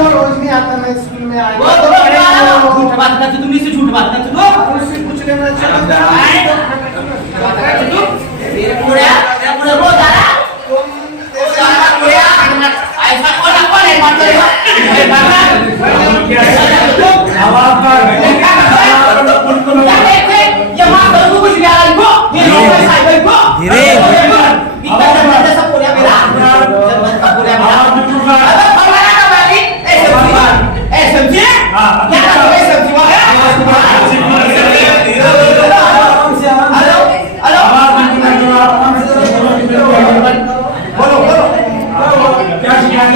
वो रोज नहीं आता मैं स्कूल में आया वो तो झूठ बात करते तुम इससे झूठ बात करते तो उससे कुछ लेना चाहिए मेरे पूरे रोज आ रहा ऐसा कौन है मतलब ये मां तो कुछ भी आ रहा है ये लोग ऐसा है को धीरे इतना सब पूरा मेरा पूरा मेरा अबे फलाना का बाकी ऐसे समझे हां क्या कर रहे समझी हुआ है हेलो हेलो बोलो बोलो क्या शिकायत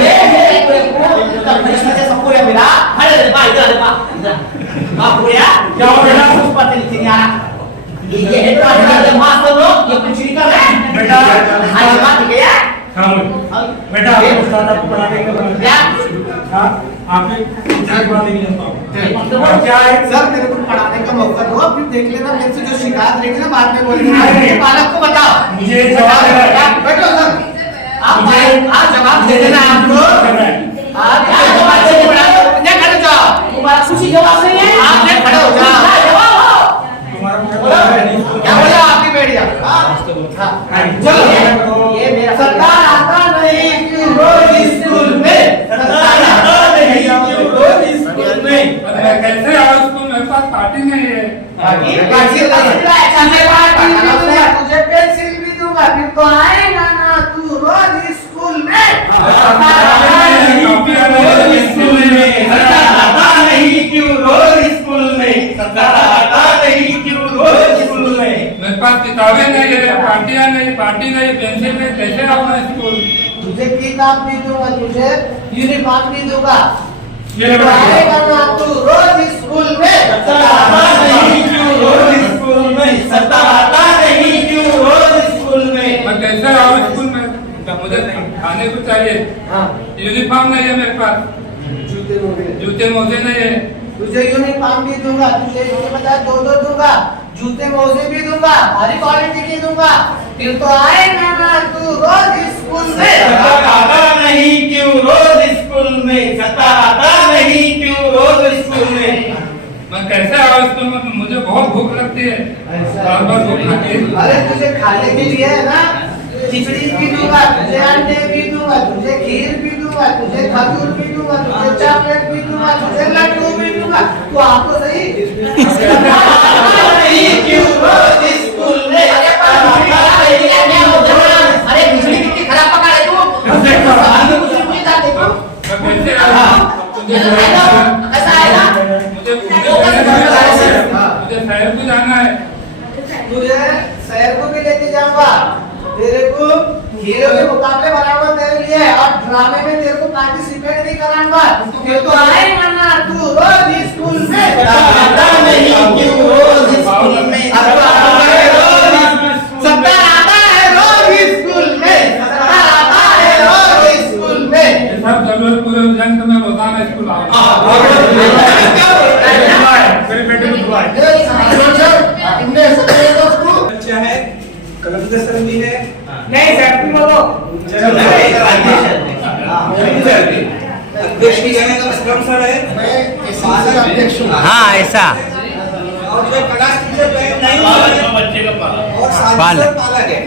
सब पूरा मेरा अरे भाई इधर पूरा क्या हो गया कुछ पता नहीं आ रहा ये है तो मास्टर लोग ये कुछ नहीं कर रहे हैं बेटा हां बात ठीक है यार बेटा उस्ताद आपको पढ़ाने का क्या हां आपने टीचर पढ़ाने के लिए और क्या है सर मेरे को पढ़ाने का मौका दो फिर देख लेना मेरे से जो शिकायत रहेगी ना बाद में बोलेंगे पालक को बताओ मुझे जवाब देना है बैठो सर आप जवाब दे देना आपको आप जवाब दे देना क्या खड़े जाओ तुम्हारा कुछ जवाब नहीं है आप खड़े हो जाओ जवाब हो क्या बोला आपकी बेटिया चलो ये मेरा सरकार आता नहीं क्यों रोज स्कूल में सरकार आता नहीं क्यों रोज स्कूल में कैसे आओ स्कूल में पास पार्टी नहीं है तुझे पेंसिल भी दूंगा फिर तो आएगा ना तू रोज स्कूल में मेरे पास किताबें नहीं है पार्टियां नहीं पार्टी नहीं पेंसिल नहीं कैसे आऊंगा स्कूल तुझे किताब भी दूंगा तुझे यूनिफॉर्म भी दूंगा ये तो आएगा ना तू रोज स्कूल में मैं कैसे आऊँ स्कूल में मुझे खाने को चाहिए यूनिफॉर्म नहीं है मेरे पास जूते मोजे नहीं है तुझे यूनिफॉर्म भी दूंगा तुझे इसके बजाय दो दूंगा जूते मोजे भी दूंगा भारी क्वालिटी की दूंगा फिर तो आएगा ना तू रोज स्कूल में मैं कैसे आऊँ स्कूल में मुझे बहुत भूख लगती है बार भूख लगती है अरे तुझे खाने के लिए है ना खिचड़ी भी दूंगा तुझे अंडे भी दूंगा तुझे खीर भी दूंगा तुझे खजूर भी दूंगा तुझे चॉकलेट भी दूंगा तुझे लड्डू भी दूंगा तो आपको सही अरे बिजली कितनी खराब पका रहे तू ऐसा है ना मुझे शहर को जाना है तुझे शहर को भी लेके जाऊंगा तेरे को हीरो के मुकाबले बनाऊंगा तेरे लिए और ड्रामे में तेरे को पार्टिसिपेट भी कराऊंगा फिर तो आएगा ना तू रोज स्कूल में आता नहीं क्यों रोज स्कूल में सत्ता आता है रोज स्कूल में सत्ता आता है रोज स्कूल में ये सब जरूरत पूरे हो जाए तो मैं रोजाना स्कूल आऊंगा मेरे बेटे को दुआ तुमने सत्ता उसको अच्छा है कलम से सर भी है नहीं सर तुम बोलो अध्यक्ष की कहने का विक्रम सर है मैं इसी अध्यक्ष हूं हाँ ऐसा और जो क्लास टीचर नहीं बच्चे का और साथ पालक है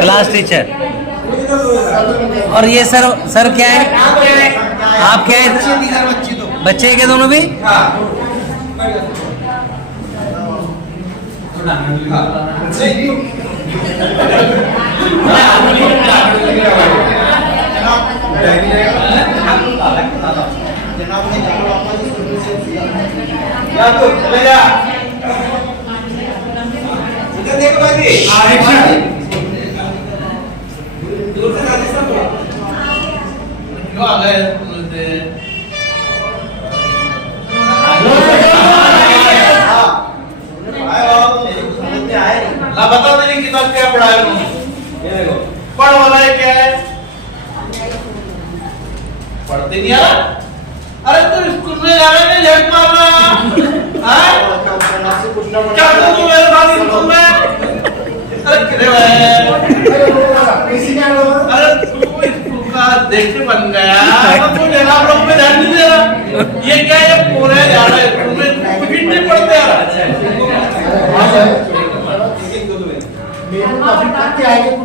क्लास टीचर। और ये सर क्या है आप क्या है बच्चे के दोनों भी चले जा इधर देखो भाई दूर से राजस्थान क्यों आ गए बोलते ला बताओ मेरी किताब क्या पढ़ा है उन्होंने ये देखो पढ़ वाला है क्या है पढ़ते नहीं यार अरे तू स्कूल में जावे नहीं झट मारना हां क्या तू मेरे साथ स्कूल में अरे किधर है अरे तू स्कूल का देख के बन गया तो जनाब लोग पे ध्यान नहीं दे रहा। ये क्या है पूरे जा रहा है तुम्हें कुछ भी नहीं पड़ते यार।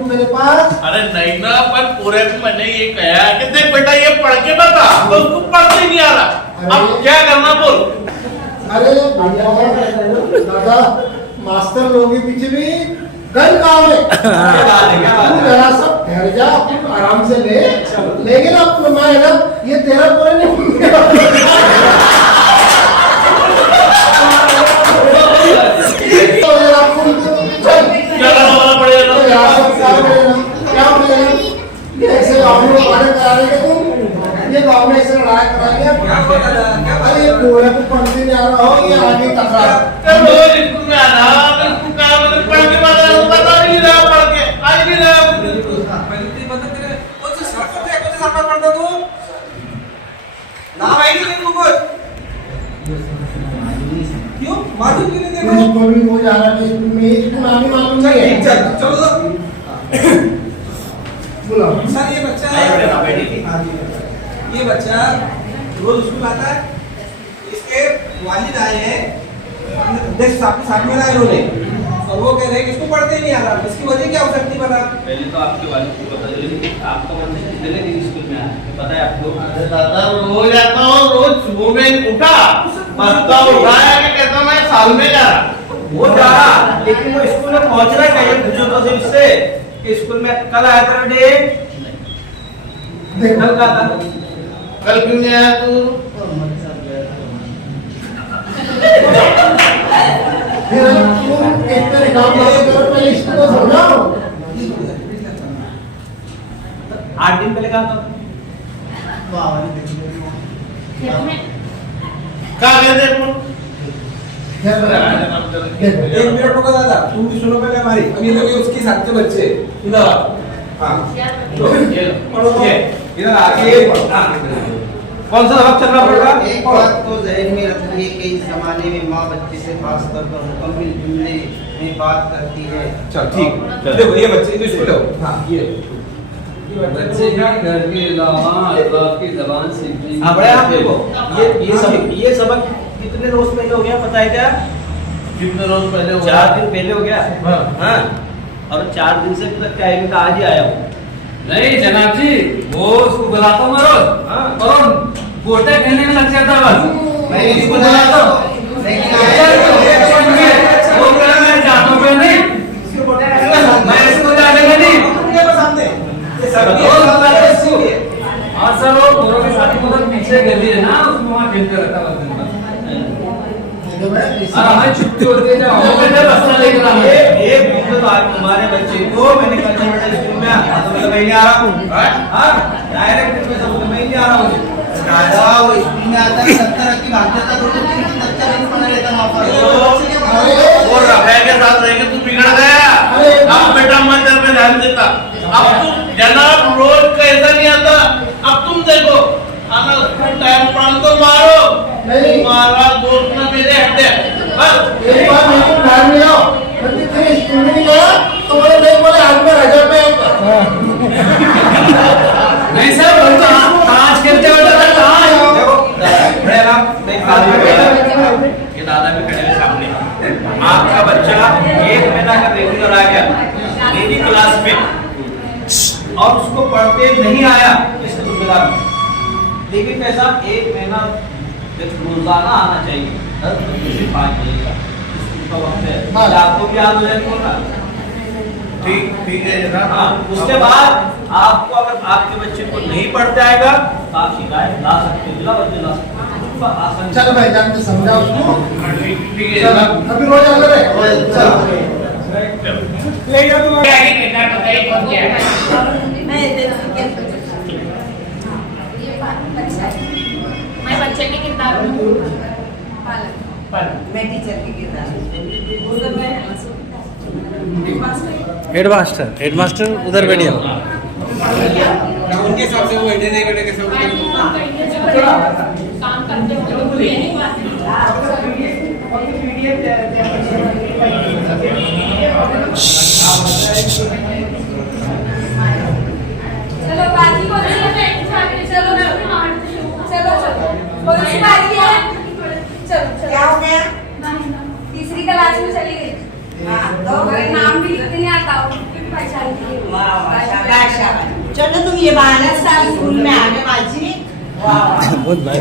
मेरे पास अरे नहीं ना पर पूरे को मैंने ये कहा कि देख बेटा ये पढ़ के बता तो उसको पढ़ते ही नहीं आ रहा। अब क्या करना बोल। अरे दादा मास्टर लोगों के पीछे भी कल काम है। तू जरा सा ठहर जा अपन आराम से ले लेकिन अब मैं ना ये तेरा पूरा रोज स्कूल में आना स्कूल का मतलब पढ़ के पता नहीं रहा पढ़ के आज भी रहा। हो जा रहा है मालूम नहीं है। बोलो सर ये बच्चा रोज स्कूल आता है। इसके वालिद आए हैं देख साथ में आए रोने और वो कह रहे हैं कि इसको पढ़ते नहीं आ रहा। इसकी वजह क्या हो सकती है बता। पहले तो आपके वालिद को पता चले आपका बच्चा कितने दिन स्कूल में आया पता है आपको? अरे दादा रोज आता हूँ रोज सुबह में उठा बस्ता उठाया कि कहता मैं साल में जा रहा वो जा रहा लेकिन वो स्कूल में पहुंच रहा है पूछो तो सिर्फ इससे कि स्कूल में कल आया था डे कल का था कल क्यों नहीं आया तू? फिर तुम इतने काम करो पहले इसको तो समझाओ। 8 दिन पहले कहा था कहाँ गए थे तुम? एक मिनट रुको दादा तुम भी सुनो पहले हमारी। अभी लोग उसके साथ के बच्चे इधर हाँ इधर आगे कौन सा सबक चल रहा पड़ेगा? एक बात तो ज़हन में रखिए कि इस जमाने में माँ बच्चे से खास तौर पर मुकम्मल जुमले में बात करती है। चल ठीक देखो ये बच्चे तो इसको लो हाँ ये बच्चे का घर के अलावा अरबाब की जबान सीखने हाँ बड़े आप देखो ये सबक कितने रोज पहले हो गया पता है क्या? कितने रोज पहले हो 4 दिन पहले हो गया। हाँ और 4 दिन से तक क्या है आज ही आया हूँ। नहीं जनाब जी वो उसको बुलाता हूँ रोज और गोटे खेलने में लग जाता है बस। मैं इसको बुलाता हूँ लेकिन वो कह मैं जाता हूँ नहीं मैं इसको जाने नहीं और सर वो दोनों के साथ मतलब पीछे गली है ना उसमें वहाँ खेलते रहता है दिन भर। और हमें छुट्टी होती है जब हम बेटा रास्ता लेकर आए एक दिन तो आज तुम्हारे बच्चे को मैंने कल से स्कूल में आता तो मैं नहीं आ रहा हूँ। हाँ डायरेक्ट में सब मैं नहीं आ रहा हूँ। दादा वो स्कूल में आता है 70 की भाग जाता तो बच्चा नहीं पढ़ा रहता वहाँ पर। और रफे के साथ रह के तू बिगड़ गया। अब बेटा मैं तेरे पे ध्यान देता। अब तुम जनाब रोज कैसा नहीं आता। अब तुम देखो आना टाइम पढ़ तो मारो तुम्हारा दोस्त ना मेरे हटे बस एक बार मेरे को ध्यान में आओ मैं तेरे स्कूल में नहीं गया तो बोले नहीं बोले आज मैं रजा पे नहीं सर वो तो आज खेलते हुए कहाँ देखो बड़े आप मैं ये दादा भी खड़े हैं सामने। आपका बच्चा 1 महीना का रेगुलर आ गया मेरी क्लास में और उसको पढ़ते नहीं आया इसका जिम्मेदार। लेकिन कैसा 1 महीना रोजाना आना चाहिए 10 बजे से 5 बजे का स्कूल का वक्त है। आपको भी याद हो जाएगा ठीक है जनाब। हाँ उसके बाद आपको अगर आपके बच्चे को नहीं पढ़ते आएगा तो आप शिकायत ला सकते हो जिला बच्चे ला सकते हो। चल भाई जान के समझा उसको। ठीक है जनाब। अभी रोज आ रहे ले जा तुम क्या है बेटा बताइए कौन क्या है? मैं बच्चे की किताब मैं टीचर की किताब हेडमास्टर उधर बैठ जाओ। उनके हिसाब से वो बैठे नहीं बैठे कैसे काम करते चलो बाकी को चलो तुम ये 12 साल स्कूल में आगे बाजी बहुत भाई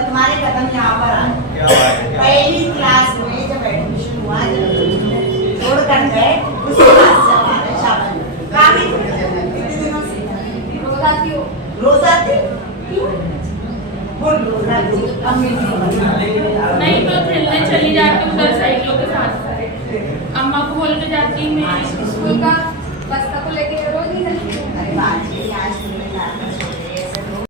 तुम्हारे कदम यहाँ पर आए। पहली क्लास में जब एडमिशन हुआ छोड़ कर गए उसके बाद से हमारे शाबाश काफी कितने दिनों से रोज आती हो? रोज आती बोल रोज आती नहीं तो खेलने चली जाती उधर साइड लोग के साथ। अम्मा को बोल के जाती मैं स्कूल का बस्ता को लेके रोज ही चली जाती। अरे बाजी आज तुमने जाकर छोड़े ऐसे लोग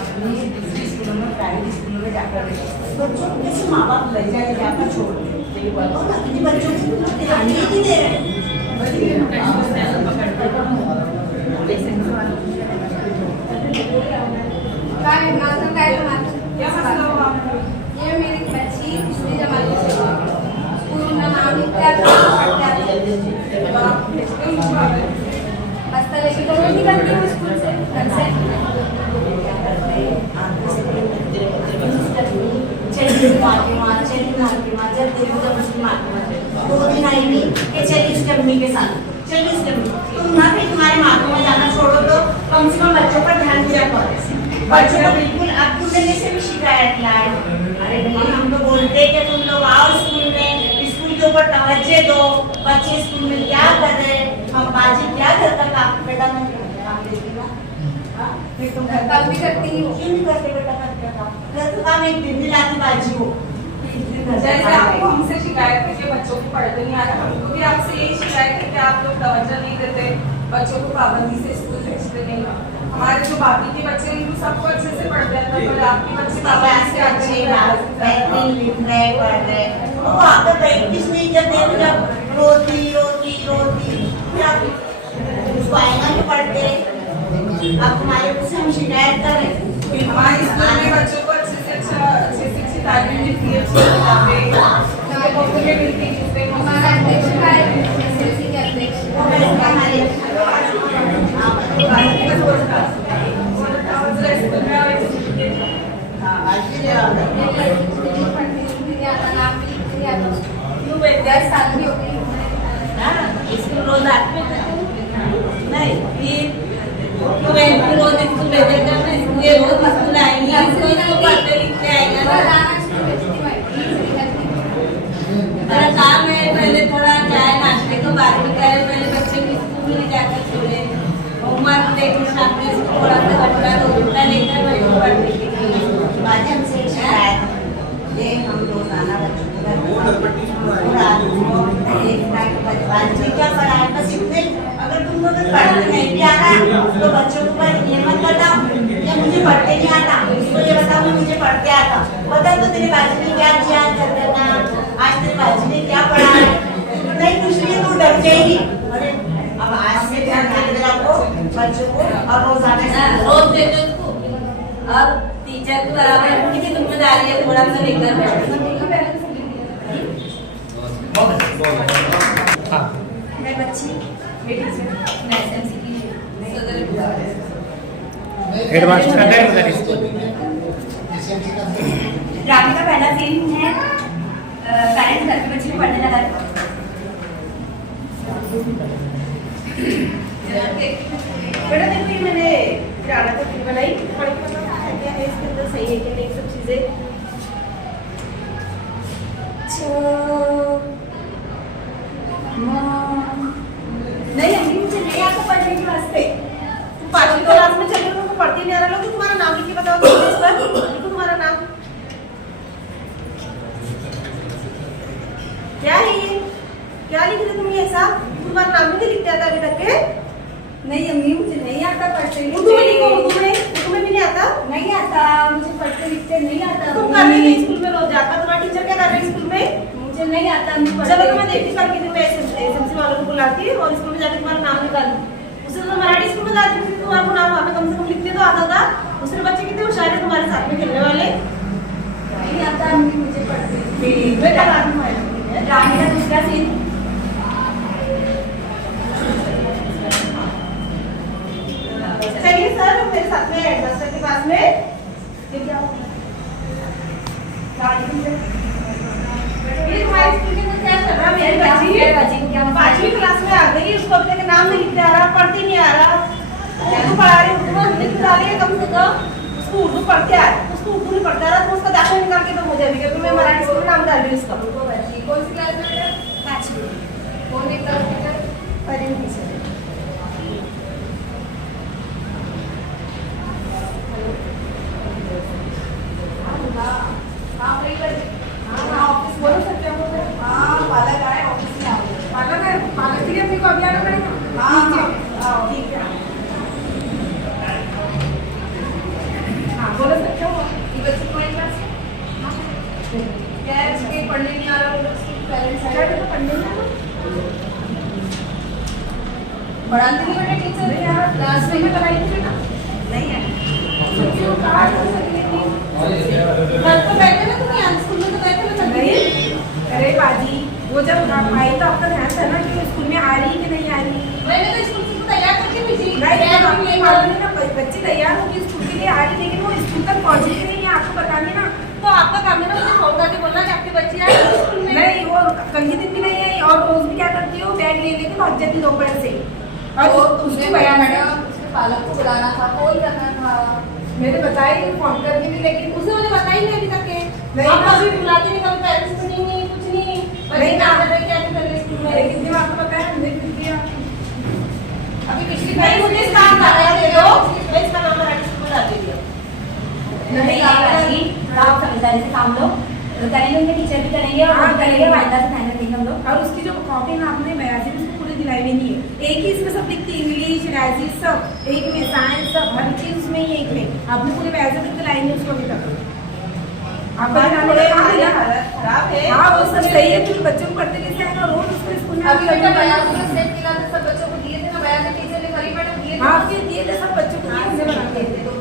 अपने दूसरी स्कूलों में प्राइवेट स्कूलों में जाकर बच्चों को कैसे माँ बाप ले जाए जाकर छोड़ दे अपने बच्चों को ध्यान ही नहीं दे रहे। ये मेरी बच्ची पिछले जमाने से स्कूल में नाम लिखता था बस्ता लेके तो रोज निकलती हूँ स्कूल से घर से। दो दिन आएंगी कि चलिए उसके अम्मी के साथ चलिए उसके अम्मी तुम ना फिर तुम्हारे माता में जाना छोड़ो तो कम से कम बच्चों पर ध्यान दिया करो। बच्चों को बिल्कुल अब तुमने से भी शिकायत लाए। अरे भाई हम तो बोलते कि तुम लोग आओ स्कूल में स्कूल के ऊपर तवज्जो दो बच्चे स्कूल में क्या कर रहे हम बाजी क्या घर का काम बेटा मैं काम देती ना फिर तुम घर का भी करती ही हो क्यों नहीं करते बेटा घर का काम एक दिन लाती बाजी हो। जैसे आपको हमसे शिकायत है कि बच्चों को पढ़ते नहीं आ रहा हमको भी आपसे यही शिकायत है कि आप लोग तवज्जो नहीं देते बच्चों को पाबंदी से स्कूल भेजते नहीं। हमारे जो बाकी के बच्चे हैं वो सबको अच्छे से पढ़ते हैं पर आपके बच्चे पाबंदी से अच्छे वो आकर प्रैक्टिस नहीं करते जब रोती रोती रोती उसको आएगा नहीं पढ़ते। अब हमारे उससे हम शिकायत करें हमारे स्कूल में बच्चों को अच्छे से अच्छी तालीम मिलती है अच्छी किताबें बुकें मिलती हैं जिससे हमारा अध्यक्ष का एसएससी के अध्यक्ष स्कूल रोज आते नहीं रोज स्कूल भेजेगा ये रोज स्कूल आएंगी इसको पढ़ते लिखते आएगा ना। मेरा काम है पहले थोड़ा चाय नाश्ते को बाद में करे पहले बच्चे को स्कूल में जाकर छोड़े होमवर्क लेकर शाम में थोड़ा सा घंटा 2 घंटा लेकर बच्चों को पढ़ने के लिए बाजी हमसे शिकायत ये हम रोजाना बच्चों क्या पढ़ाए बस इतने अगर तुमको अगर पढ़ने नहीं भी आता तो बच्चों को पर ये मत बताओ कि मुझे पढ़ते नहीं आता उसको ये बताओ कि मुझे पढ़ते आता बता तो तेरे बाजी ने क्या किया कर देना आज तेरे बाजी ने क्या पढ़ा नहीं कुछ नहीं तो डर जाएगी। अरे अब आज से ध्यान दे रखो बच्चों को और रोजाना रोज देते उसको अब टीचर को बराबर कितनी जिम्मेदारी है थोड़ा सा लेकर बैठो। मैं बच्ची बेटी से मैं एसएमसी की सदर हेडमास्टर ड्रामे का पहला सीन है पेरेंट्स घर के बच्चे को पढ़ने लगा बेटा देखो ये मैंने ड्रामा को फिल्म बनाई पढ़ के बताओ क्या है इसके अंदर सही है कि नहीं सब चीजें नहीं अभी मुझे नहीं आता पढ़ने के वास्ते तुम 5वीं क्लास में चले हो पढ़ती नहीं आ रहा तो तुम्हारा नाम लिख के बताओ इस पर लिखो तुम्हारा नाम क्या है ये क्या लिख रहे तुम ये ऐसा तुम्हारा नाम भी नहीं लिखते आता अभी तक के नहीं अम्मी मुझे नहीं आता पढ़ते उर्दू में लिखो उर्दू में भी नहीं आता नहीं आता मुझे पढ़ते लिखते नहीं आता। तुम कर रही थी स्कूल में रोज जाकर तुम्हारा टीचर क्या कर रही है स्कूल में मुझे नहीं आता चलो तो मैं देखती कल के दिन मैं एसएमसी वालों को बुलाती और स्कूल में जाकर तुम्हारा नाम निकाल उसे तो मराठी स्कूल में जाती थी तुम्हारा नाम वहाँ पे कम से कम लिखते तो आता था। दूसरे बच्चे कितने होशियार है तुम्हारे साथ में खेलने वाले नहीं आता अम्मी मुझे पढ़ते बेटा ड्रामे का दूसरा सीन चलिए सर मेरे साथ में हेडमास्टर के पास में ये क्या ये तुम्हारे स्कूल के अंदर क्या चल रहा है मेरी बच्ची 5वीं क्लास में आ गई उसको अपने हमने क्यों डाली है? कम से कम उसको उर्दू पढ़ते आ रहा है, उसको उर्दू नहीं पढ़ता रहा तो उसका दाखिला निकाल के तो मुझे भी, क्योंकि मैं मराठी स्कूल में नाम डाल रही हूँ इसका। कौन सी क्लास में है? 5वीं। कौन एक क्लास टीचर? परिम टीचर। हाँ ऑफिस बोलो सर क्या बोल रहे हैं? हाँ पालक आए ऑफिस में आओ। पालक है, पालक के लिए अपने को अभी आना पड़ेगा। हाँ ठीक है। हाँ बोलो सर क्या हुआ? ये बच्चे कौन क्लास में? क्या है इसके पढ़ने नहीं आ रहा, वो पेरेंट्स आए तो पढ़ने नहीं आ रहा। पढ़ाते नहीं बेटा टीचर नहीं यार, क्लास में पढ़ाई थी ना? नहीं है। क्यों कहा घर तो बैठे ना, तुम यहाँ स्कूल में तो बैठे ना? नहीं। अरे बाजी वो जब आई तो आपका ध्यान था ना कि स्कूल में आ रही कि नहीं आ रही? मैंने तो स्कूल से तैयार करके भेजी। नहीं आपको ये मालूम है ना, बच्ची तैयार होगी स्कूल के लिए आ रही, लेकिन वो स्कूल तक पहुंची कि नहीं है आपको पता नहीं ना। तो आपका काम है ना मुझे फोन करके बोलना कि आपकी बच्ची आई स्कूल में। नहीं वो कल के दिन भी नहीं आई, और रोज भी क्या करती हो, बैग ले लेके भाग जाती दोपहर से। और उसको बयान मैडम उसके पालक को बुलाना था, कॉल करना था। मैंने बताया फोन करके भी, लेकिन उसने मुझे बताई नहीं अभी तक के। आप कभी बुलाते नहीं, कभी पेरेंट्स मीटिंग नहीं, कुछ नहीं। नहीं ना कर रहे, क्या नहीं कर रहे स्कूल में? लेकिन जब आपको बताया हमने कुछ दिया। अभी पिछली बार मुझे इस काम कर रहे थे लोग, मैं इसका नाम मराठी स्कूल डाल दिया। नहीं बाजी, आप समझदारी से काम लो, करेंगे उनके टीचर भी करेंगे और हम करेंगे, वायदा से ध्यान रखेंगे हम लोग। और उसकी जो कॉपी ना आपने बयासी में उसको पूरी दिलाई भी नहीं है, एक ही इसमें सब लिखती, इंग्लिश रैजी सब एक में, साइंस सब हर चीज उसमें ही एक में। आपने पूरी बयासी में दिलाई नहीं उसको अभी तक। आपका खराब है। हाँ वो सब सही है, क्योंकि बच्चों को पढ़ते कैसे आएगा, रोज उसको स्कूल में अभी बेटा बयासी में सेट किया था, सब बच्चों को दिए थे ना, बयासी टीचर ने खरी मैडम दिए थे। हाँ दिए थे सब बच्चों को, हमने बना दिए थे। तो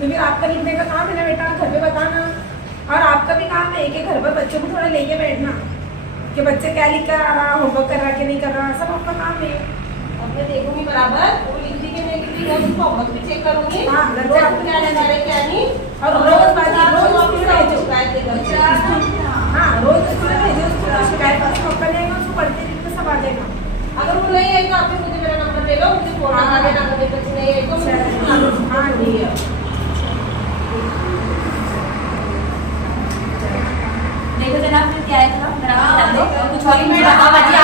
फिर आपका लिखने का काम है ना बेटा, घर पे बताना। और आपका भी काम है कि घर पर बच्चों को थोड़ा लेके बैठना कि बच्चे क्या लिख कर आ रहा, होमवर्क कर रहा कि नहीं कर रहा, सब आपका काम है। अब मैं देखूंगी बराबर वो लिखती कि नहीं लिखती, रोज उसको होमवर्क भी चेक करूंगी। हाँ रोज आपको क्या लेना है क्या नहीं, और रोज रोज ऑफिस में भेजो शिकायत देकर। हाँ रोज स्कूल में भेजो, उसको शिकायत पक्का लेगा, उसको पढ़ते लिखते सब आ जाएगा। अगर वो नहीं आई तो आप मुझे मेरा नंबर दे लो, मुझे फोन लगा देना, अगर मेरी बच्ची नहीं आई तो। हाँ ठीक है। देखो जनाब फिर क्या है, कुछ और ही बाजी आप बच्चे